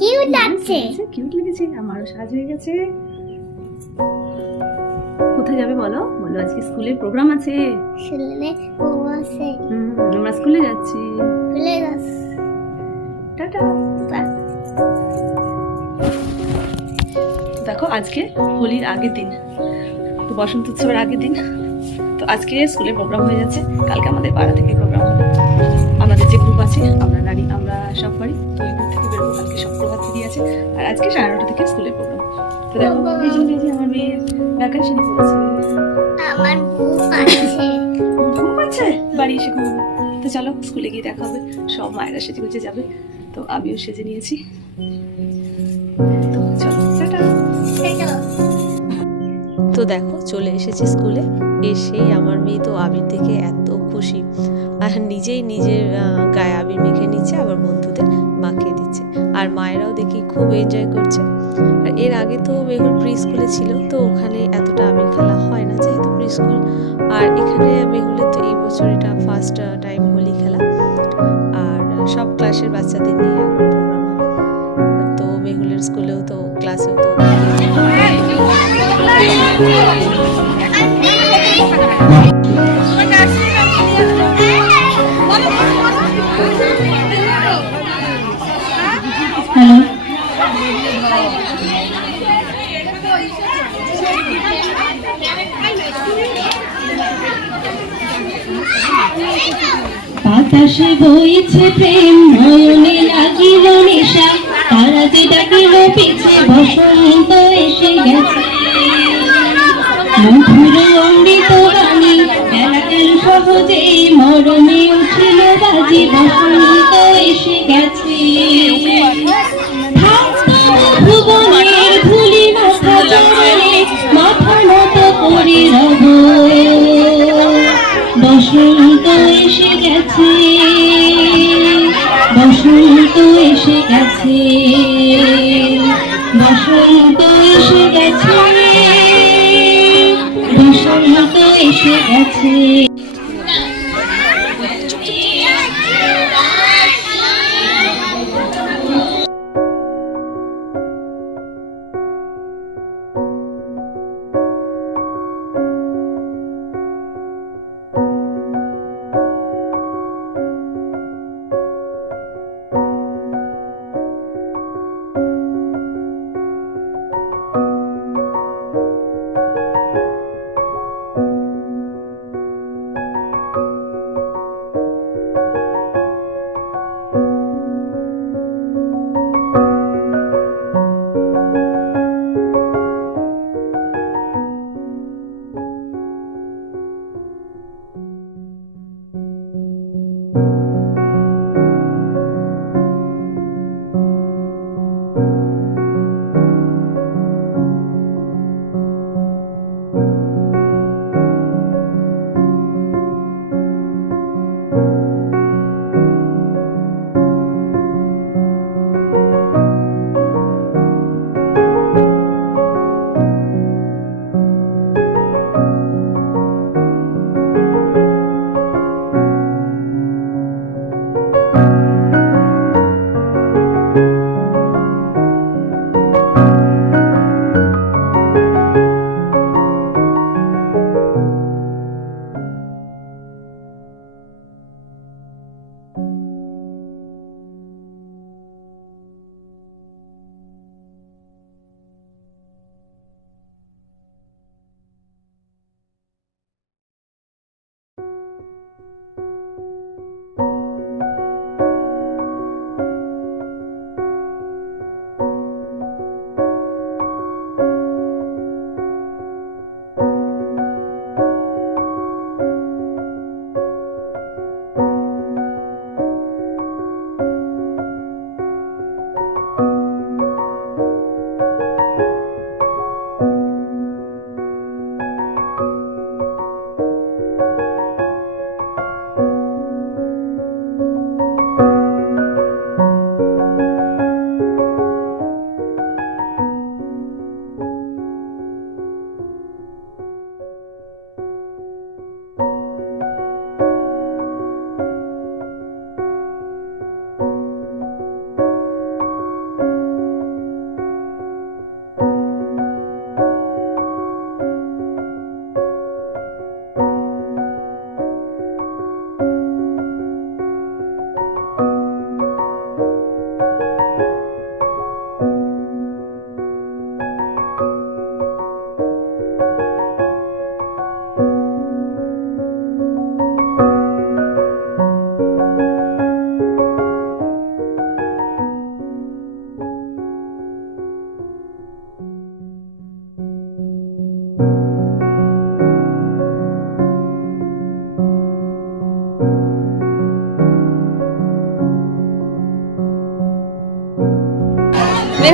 Cute লাগছে। Cute লেগেছে, আমারও সাজ হয়ে গেছে। কোথায় যাবে বলো? বলো আজকে স্কুলের প্রোগ্রাম আছে। শুনলে বাবা আছে। আমরা স্কুলে যাচ্ছি। ভুলে গেছে। টাটা। দেখো আজকে হোলির আগের দিন, তো বসন্ত উৎসবের আগের দিন, তো আজকে স্কুলে প্রোগ্রাম হয়ে যাচ্ছে। কালকে আমাদের পাড়া থেকে প্রোগ্রাম হবে। আমাদের যে গ্রুপ আছে, আমরা সব পারি, তো ওই গ্রুপ থেকে বেরোবো। কালকে সব প্রভাত ফেরি আছে, আর আজকে 9:30 থেকে স্কুলের প্রোগ্রাম। তো দেখো এই যে আমার মেয়ের ভ্যাকেশন পড়েছে। আমার বুক আছে। ঘুম পাচ্ছে, বাড়ি এসে ঘুমাবে। তো চলো স্কুলে গিয়ে দেখা হবে। সব মায়েরা সেজে গুজে যাবে, তো আমিও সেজে নিয়েছি। তো চলো টাটা। তো দেখো চলে এসেছি স্কুলে। এসেই আমার মেয়ে তো আবির দেখে এত খুশি, আর নিজেই নিজের গায়ে আবির মেখে নিচ্ছে, আবার বন্ধুদের মাখিয়ে দিচ্ছে। আর মায়েরাও দেখি খুব এনজয় করছে। আর এর আগে তো মেহুল প্রি স্কুলে ছিল, তো ওখানে এতটা আবির খেলা হয় না যেহেতু প্রি স্কুল। আর এখানে মেহুলের তো এই বছর এটা ফার্স্ট টাইম হোলি খেলা, আর সব ক্লাসের বাচ্চাদের নিয়ে এখন প্রোগ্রাম হবে। তো মেহুলের স্কুলেও তো ক্লাসেও তো বাতাসে বইছে প্রেম, নয়নে লাগিল নেশা, তারা যে ডাকিল পিছে বসন্ত এসে গেছে। মধুর অমৃত বাণী বেলা গেল সহজেই, মরণে উঠিল বাজি, বসন্ত এসে গেছে। ভুবনের ধুলি মাথা জড়ালে, মাথা নত করে রব, বসন্ত এসে গেছে, বসন্ত এসে গেছে, বসন্ত এসে গেছে, বসন্ত এসে গেছে।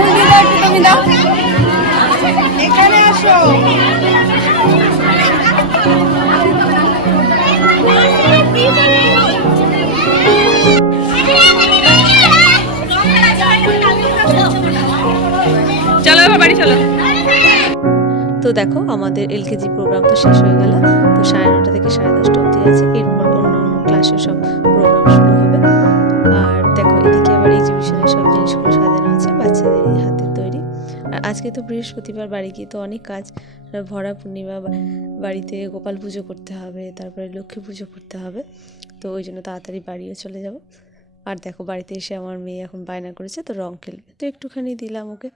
মেহেন্দি দাও একটু, তুমি দাও, এখানে আসো। চলো এবার বাড়ি চলো। তো দেখো আমাদের এলকেজি প্রোগ্রাম তো শেষ হয়ে গেল। তো 9:30 থেকে 10:30 অবধি আছে, এরপর অন্য অন্য ক্লাসে সব প্রোগ্রাম শুরু হবে। আর দেখো এদিকে আবার এক্সিবিশনের সব জিনিসগুলো সাজানো আছে, বাচ্চাদের এই হাতের তৈরি। আর আজকে তো বৃহস্পতিবার, বাড়ি গিয়ে তো অনেক কাজ, ভরা পূর্ণিমা, বাড়িতে গোপাল পুজো করতে হবে, তারপরে লক্ষ্মী পুজো করতে হবে। তো ওই জন্য তাড়াতাড়ি বাড়িও চলে যাব। আর দেখো বাড়িতে এসে আমার মেয়ে এখন বায়না করেছে, তো রং খেলবে, তো একটুখানি দিলাম ওকে।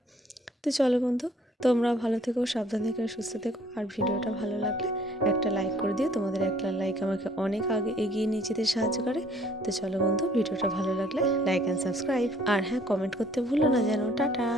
তো চলো বন্ধু, তোমরা ভালো থেকো, সাবধান থেকো, সুস্থ থেকো। আর ভিডিওটা ভালো লাগলে একটা লাইক করে দিও, তোমাদের একটা লাইক আমাকে অনেক আগে এগিয়ে নিয়ে যেতে সাহায্য করে। তো চলো বন্ধু, ভিডিওটা ভালো লাগলে লাইক অ্যান্ড সাবস্ক্রাইব, আর হ্যাঁ কমেন্ট করতে ভুলো না যেন। টাটা।